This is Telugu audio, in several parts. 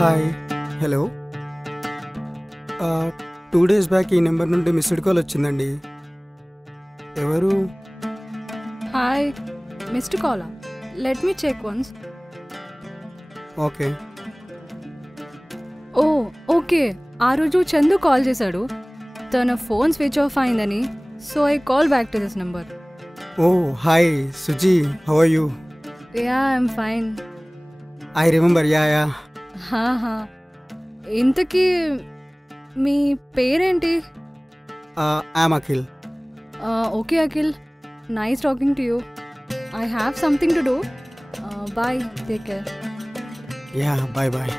హాయ్ హలో 2 days బ్యాక్ ఈ నెంబర్ నుండి మిస్డ్ కాల్ వచ్చిందండి. ఎవరు? హాయ్, మిస్డ్ కాలా? Let me check once. Okay. Oh okay, ఆ రోజు చందు కాల్ చేశాడు. తన ఫోన్ స్విచ్ ఆఫ్ అయిందని, so I call back to this number. Oh hi Suji, how are you? Ya, I'm fine. I remember. Ya. ఇంతకీ మీ పేరేంటి? I'm Akhil. Okay Akhil, nice talking to you. I have something to do. Bye, take care. Yeah, bye bye.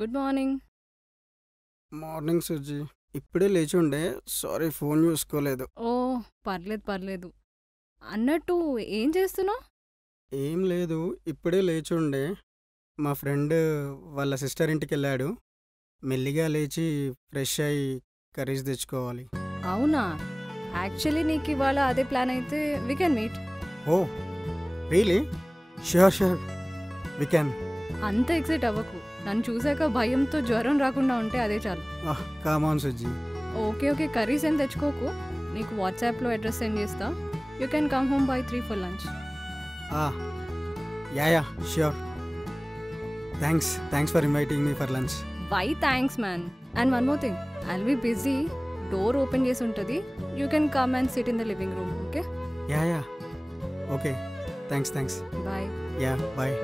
Good morning. Morning Suji. ఇప్పుడే లేచి ఉండే, సారీ ఫోన్ చూసుకోలేదు. ఓ పర్లేదు. అన్నట్టు ఏం చేస్తున్నావు? ఏం లేదు, ఇప్పుడే లేచి ఉండే. మా ఫ్రెండ్ వాళ్ళ సిస్టర్ ఇంటికి వెళ్ళాడు. మెల్లిగా లేచి ఫ్రెష్ అయ్యి కర్రీస్ తెచ్చుకోవాలి. అవునా? యాక్చువల్లీ నీకు ఇవాళ అదే ప్లాన్ అయితే we can meet. Oh really? Sure we can. అంత ఎక్సైట్ అవ్వకు. నన్ను చూసాక భయంతో జ్వరం రాకుండా ఉంటే అదే చాలు. Come on Suji. Okay, curries ఏం తెచ్చుకోకు. నీకు వాట్సాప్లో అడ్రస్ సెండ్ చేస్తా. You can come home by 3 for lunch. Yeah sure. Thanks for inviting me for lunch. Why thanks man. And one more thing, I will be busy. Door open చేసి ఉంటుంది. You can come and SIT in the living room. Okay? Yeah okay. Thanks. Bye. Yeah bye.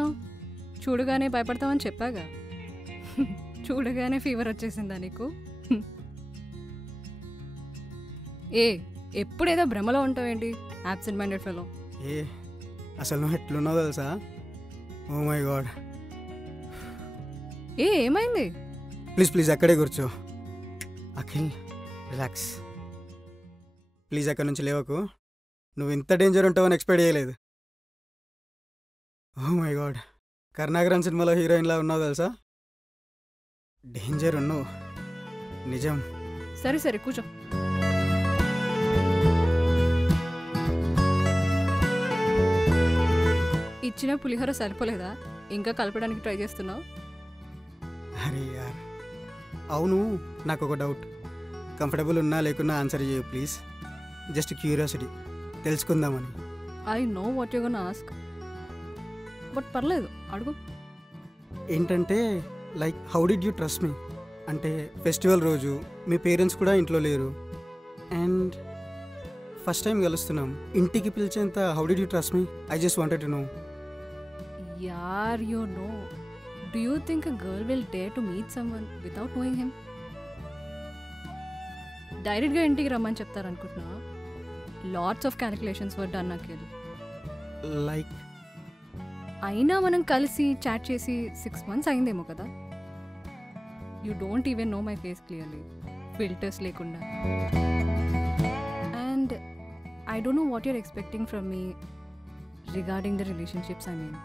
ఉన్నావు? చూడగానే భయపడతావని చెప్పాగా. చూడగానే ఫీవర్ వచ్చేసిందా నీకు? ఏ ఎప్పుడేదో భ్రమలో ఉంటావేంటి? Absent minded fellow. ఏ అసలు నువ్వు ఎట్లున్నావు తెలుసా? Oh my God. ఏమైంది? ప్లీజ్ ప్లీజ్ అక్కడే కూర్చో. అఖిల్ రిలాక్స్. ప్లీజ్ అక్కడి నుంచి లేవకు. నువ్వు ఇంత డేంజర్ ఉంటావని ఎక్స్పెక్ట్ చేయలేదు. ఓ మై గాడ్, కరుణాకరన్ సినిమాలో హీరోయిన్లా ఉన్నావు తెలుసా? డేంజర్ ఉన్నావు నిజం. సరే సరే కూర్చో. ఇచ్చిన పులిహోర సరిపోలేదా? ఇంకా కలపడానికి ట్రై చేస్తున్నావు? అరే యార్, అవును, నాకు ఒక డౌట్. కంఫర్టబుల్ ఉన్నా లేకున్నా ఆన్సర్ చేయు ప్లీజ్. జస్ట్ క్యూరియాసిటీ, తెలుసుకుందామని. I know what you gonna ask, but పర్లేదు అడుగు. ఏంటంటే like how did you trust మీ? అంటే ఫెస్టివల్ రోజు మీ పేరెంట్స్ కూడా ఇంట్లో లేరు అండ్ ఫస్ట్ టైం కలుస్తున్నాం. ఇంటికి పిలిచేంత how did you trust me? I just wanted to know. యార్ you know, do you think a girl will dare to meet someone without knowing him? డైరెక్ట్గా ఇంటికి రమ్మని చెప్తారనుకుంటున్నా? Lots of calculations were done Akhil. Like అయినా మనం కలిసి చాట్ చేసి 6 months అయిందేమో కదా. You don't even know my face clearly, filters లేకుండా. And I don't know what you're expecting from me regarding the relationships. I mean,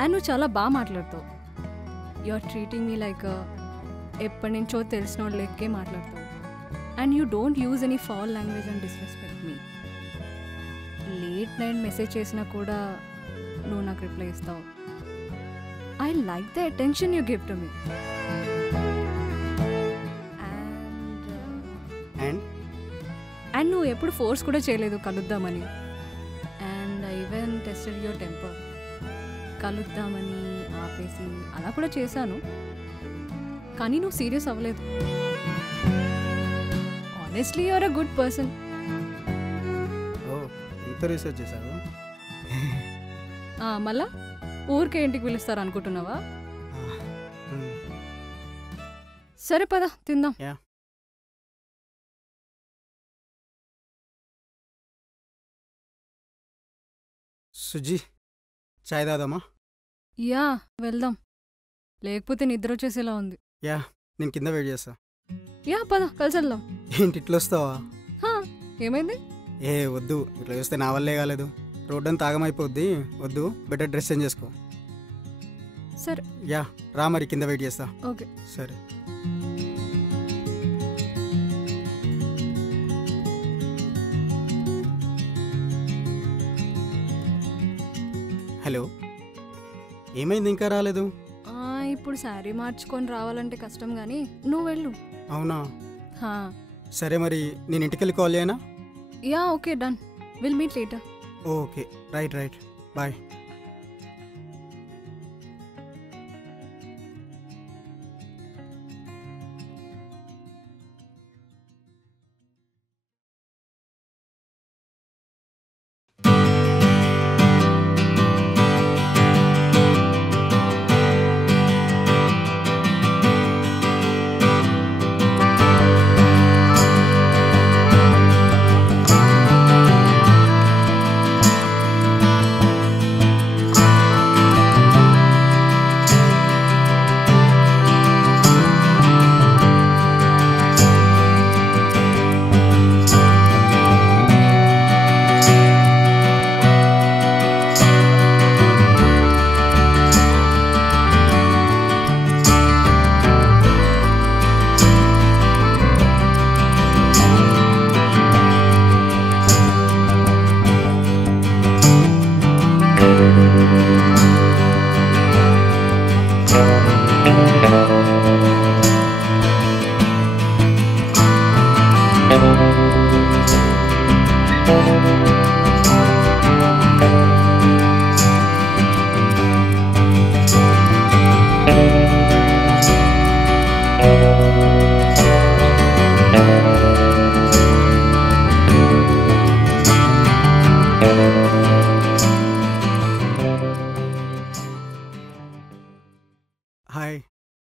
and నువ్వు చాలా బాగా మాట్లాడతావు. You are treating me like ఎప్పటి నుంచో తెలిసిన వాళ్ళు లెక్కే మాట్లాడతావు. And you don't use any foul language and disrespect me. Late night message చేసినా కూడా నువ్వు నాకు రిప్లై ఇస్తావు. I like the attention you give to me. And నువ్వు ఎప్పుడు ఫోర్స్ కూడా చేయలేదు కలుద్దామని. And I even tested your temper. కలుద్దామని ఆపేసి అలా కూడా చేశాను, కానీ నువ్వు సీరియస్ అవ్వలేదు. Honestly you are a good person. ఎంత రీసెర్చ్ చేశావు? మళ్ళా ఊరికే ఇంటికి పిలుస్తారు అనుకుంటున్నావా? సరే పద తిందాం. సుజీ, చాయ్ తాదామా? యా వెళ్దాం, లేకపోతే నిద్ర వచ్చేసేలా ఉంది. యా, నేను కింద వెయిట్ చేస్తా. యా పద కలిసి వెళ్దాం. ఏంటి ఇట్లా వస్తావా? ఏమైంది? ఏ వద్దు, ఇట్లా చూస్తే నా వల్లే కాలేదు. రోడ్ అంతా ఆగమైపోద్ది, వద్దు. బెటర్ డ్రెస్ చేంజ్ చేసుకో. సరే. యా రా, మరి కింద వెయిట్ చేస్తా. ఓకే సరే. హలో, ఏమైంది ఇంకా రాలేదు? ఇప్పుడు శారీ మార్చుకొని రావాలంటే కష్టం, కానీ నువ్వు వెళ్ళు. అవునా? సరే, మరి నేను ఇంటికి వెళ్ళి కాల్ చేయనా? Ya okay done, will meet later. Okay, right right, bye.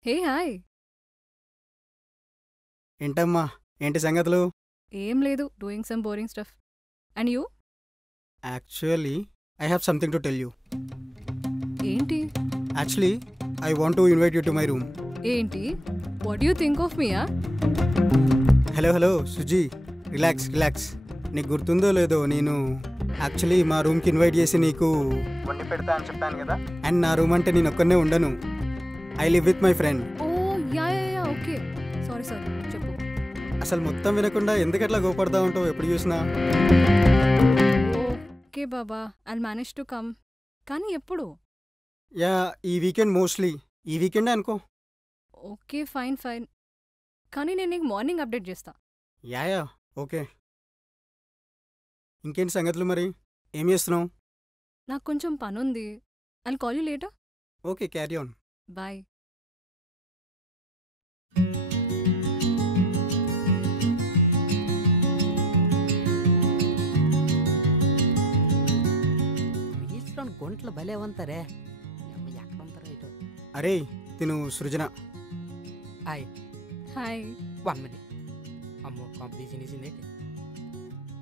Hey hi. ఏంటమ్మా ఏంటి సంగతులు? ఏం లేదు, doing some boring stuff. And you? Actually I have something to tell you. ఏంటి? Actually I want to invite you to my room. ఏంటి? వాట్ యూ థింక్ ఆఫ్ మీయా? Hello Suji, relax relax. నీకు గుర్తుందో లేదో, నేను యాక్చువల్లీ మా రూమ్కి ఇన్వైట్ చేసి నీకు వండి పెడతా అని చెప్పాను కదా. అండ్ నా రూమ్ అంటే నేను ఒక్కనే ఉండను. I live with my friend. Oh yeah yeah yeah, okay. Sorry చెప్పు. అసలు మొత్తం వినకుండా ఎందుకు అట్లా గోపడతా ఉంటావు ఎప్పుడు చూసినా? ఓకే బాబా, ఐల్ మేనేజ్ టు కమ్. కానీ ఎప్పుడు? యా, ఈ వీకెండ్ మోస్ట్లీ. ఈ వీకెండే అనుకో. Okay fine. కానీ నేను నీకు మార్నింగ్ అప్డేట్ చేస్తా. Yeah okay. ఇంకేంటి సంగతులు మరి? ఏం చేస్తున్నావు? నాకు కొంచెం పనుంది. I'll call you later. Okay, carry on. Bye. రీల్స్లో గుంటలు భలే ఉంటారే. ఎక్కడ ఉంటారో ఇటు. అరే తిను సృజన. హాయ్. హాయ్. 1 minute. అమ్మో కాంపిటీషన్ ఇసింది.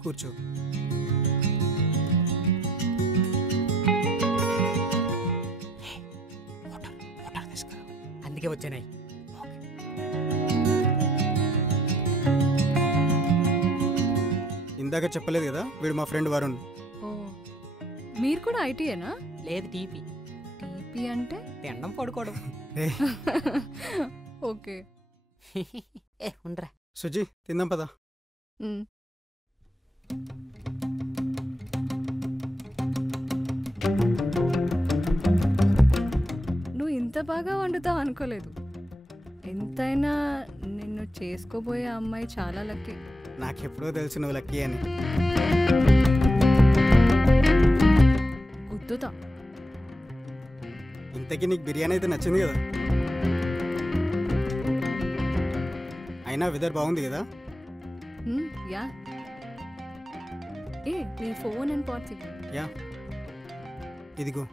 కూర్చో. అందుకే వచ్చానాయి. ఇందాక చెప్పలేదు కదా, వీడు మా ఫ్రెండ్ వరుణ్. ఓ, మీరు కూడా ఐటీయేనా? లేదు టీపీ. టీపీ అంటే? తినడం పడుకోవడం. ఓకే. ఉండరా సుజీ, తిందాం పదా. నువ్వు ఇంత బాగా వండుతావు అనుకోలేదు. ఎంతైనా నిన్ను చేసుకోబోయే అమ్మాయి చాలా లక్కీ. నాకెప్పుడో తెలుసు నువ్వు లక్కీ అని. గుద్దుతా. ఇంతకీ నీకు బిర్యానీ అయితే నచ్చింది కదా? అయినా వెదర్ బాగుంది కదా? యా. ఏ నీ ఫోన్ అండ్ పాట్స్ ఇవ్వు. యా, ఇదిగో.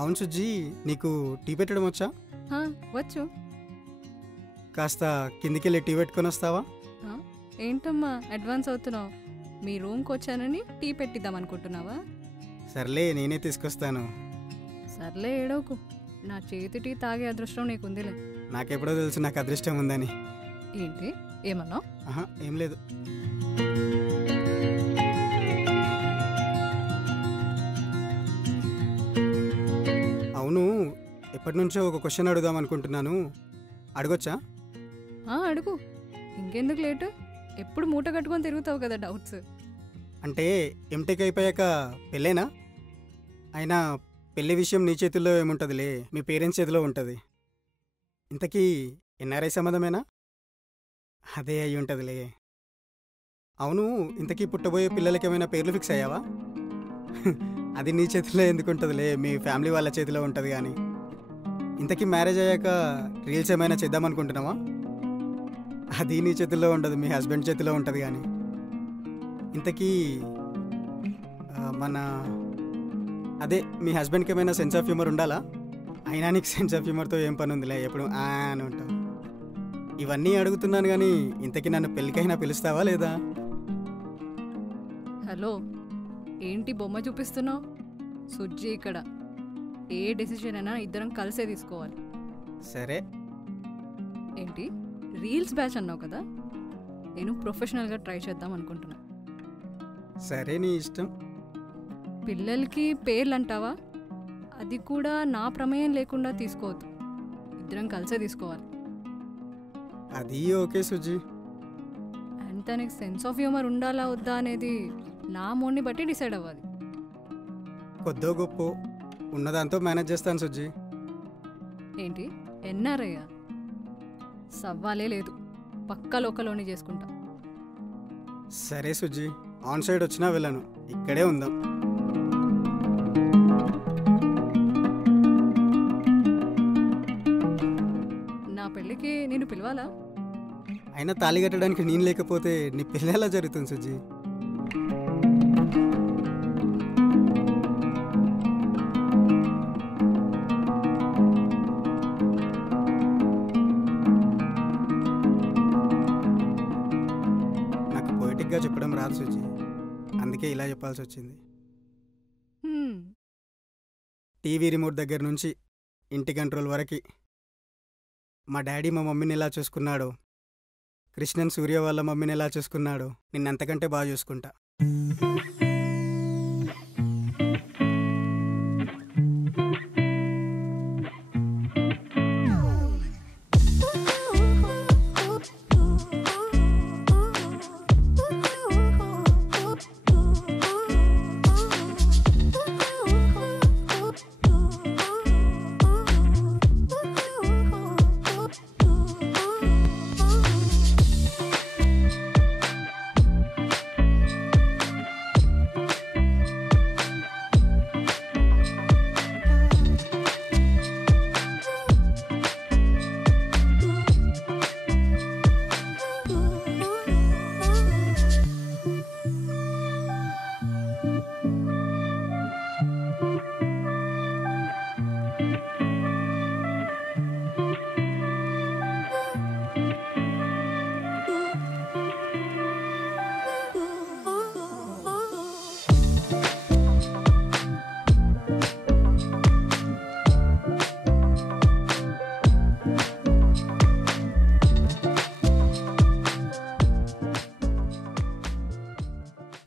అవును సుజ్జీ, నీకు టీ పెట్టడం వచ్చా? వచ్చు. కాస్త కిందికి వెళ్ళి టీ పెట్టుకొని వస్తావా? ఏంటమ్మా అడ్వాన్స్ అవుతున్నావు? మీ రూమ్కి వచ్చానని టీ పెట్టిద్దాం అనుకుంటున్నావా? సర్లే, నేనే తీసుకొస్తాను. సర్లే ఏడవకు. నా చేతి టీ తాగే అదృష్టం నీకుందిలే. నాకెప్పుడో తెలుసు నాకు అదృష్టం ఉందని. ఏంటి ఏమన్నా? ఏం లేదు. అవును, ఎప్పటి నుంచో ఒక క్వశ్చన్ అడుగుదాం అనుకుంటున్నాను. అడగొచ్చా? అడుగు. ఇంకెందుకు లేటు? ఎప్పుడు మూట కట్టుకొని తిరుగుతావు కదా డౌట్స్. అంటే ఎంటెక్ అయిపోయాక పెళ్ళేనా? అయినా పెళ్లి విషయం నీ చేతుల్లో ఏముంటుందిలే, మీ పేరెంట్స్ చేతిలో ఉంటుంది. ఇంతకీ ఎన్ఆర్ఐ సంబంధమేనా? అదే అయి ఉంటుందిలే. అవును, ఇంతకీ పుట్టబోయే పిల్లలకి ఏమైనా పేర్లు ఫిక్స్ అయ్యావా? అది నీ చేతిలో ఎందుకు ఉంటుందిలే, మీ ఫ్యామిలీ వాళ్ళ చేతిలో ఉంటుంది. కానీ ఇంతకీ మ్యారేజ్ అయ్యాక రీల్స్ ఏమైనా చేద్దామనుకుంటున్నావా? అది నీ చేతిలో ఉండదు, మీ హస్బెండ్ చేతిలో ఉంటుంది. కానీ ఇంతకీ అదే మీ హస్బెండ్కి ఏమైనా సెన్స్ ఆఫ్ హ్యూమర్ ఉండాలా? అయినా నీకు సెన్స్ ఆఫ్ హ్యూమర్తో ఏం పని ఉందిలే, ఎప్పుడు అని ఉంటావు. ఇవన్నీ అడుగుతున్నాను కానీ ఇంతకీ నన్ను పెళ్ళికైనా పిలుస్తావా లేదా? హలో, ఏంటి బొమ్మ చూపిస్తున్నావు? సుజ్జి ఇక్కడ. ఏ డెసిషన్ అయినా ఇద్దరం కలిసే తీసుకోవాలి. సరే. ఏంటి రీల్స్ బ్యాచ్ అన్నావు కదా? నేను ప్రొఫెషనల్గా ట్రై చేద్దాం అనుకుంటున్నా. సరే, నీ ఇష్టం. పిల్లలకి పేర్లు అంటావా? అది కూడా నా ప్రమేయం లేకుండా తీసుకోవద్దు, ఇద్దరం కలిసే తీసుకోవాలి. అది ఓకే సుజీ. అండ్ తనకి సెన్స్ ఆఫ్ హ్యూమర్ ఉండాలా వద్దా అనేది నా మూడ్ని బట్టి డిసైడ్ అవ్వాలి. కొద్దో గొప్ప ఉన్నదాంతో మేనేజ్ చేస్తాను సుజీ. ఏంటి ఎన్ఆర్ఐయా? సవ్వాలే లేదు, పక్కా లోకల్లోనే చేసుకుంటా. సరే సుజీ, ఆన్ సైడ్ వచ్చినా వెళ్ళను, ఇక్కడే ఉందాం. నా పెళ్ళికి నేను పిలవాలా? అయినా తాళి కట్టడానికి నేను లేకపోతే నీ పెళ్ళి ఎలా జరుగుతుంది సుజీ? నాకు పొయిటిక్గా చెప్పడం రాదు సుజీ, అందుకే ఇలా చెప్పాల్సి వచ్చింది. హ్మ్, టీవీ రిమోట్ దగ్గర నుంచి ఇంటి కంట్రోల్ వరకు మా డాడీ మా మమ్మీని ఎలా చూసుకున్నాడో, కృష్ణన్ సూర్య వాళ్ళ మమ్మీని ఎలా చూసుకున్నాడో నిన్నంతకంటే బాగా చూసుకుంటా.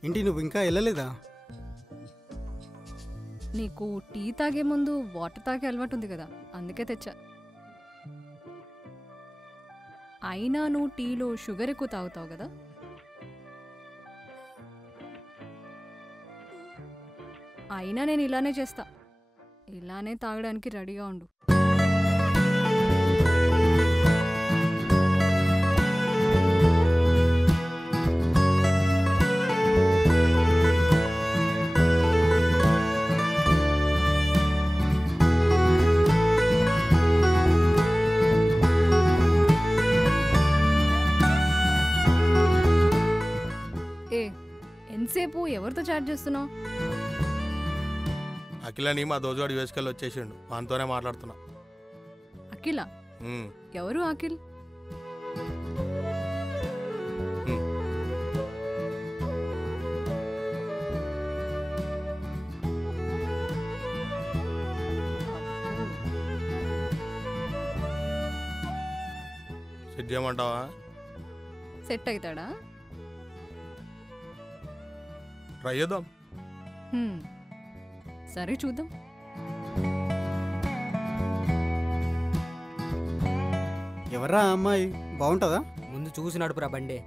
ఏంటి నువ్వు ఇంకా వెళ్ళలేదా? నీకు టీ తాగే ముందు వాటర్ తాగే అలవాటు ఉంది కదా, అందుకే తెచ్చా. అయినా నువ్వు టీలో షుగర్ ఎక్కువ తాగుతావు కదా. అయినా నేను ఇలానే చేస్తా, ఇలానే తాగడానికి రెడీగా ఉండు. ఎంతసేపు ఎవరితో చాట్ చేస్తున్నావు? అఖిలని మా దోజువాడు యూఎస్కెళ్ళి వచ్చేసిండు, వానితోనే మాట్లాడుతున్నా. అఖిల? ఎవరు అఖిల్? సెట్ చేయమంటావా? సెట్ అవుతాడా? ట్రై చేద్దాం. సరే చూద్దాం. ఎవరా అమ్మాయి, బాగుంటుందా? ముందు చూసి నడుపురా బండి.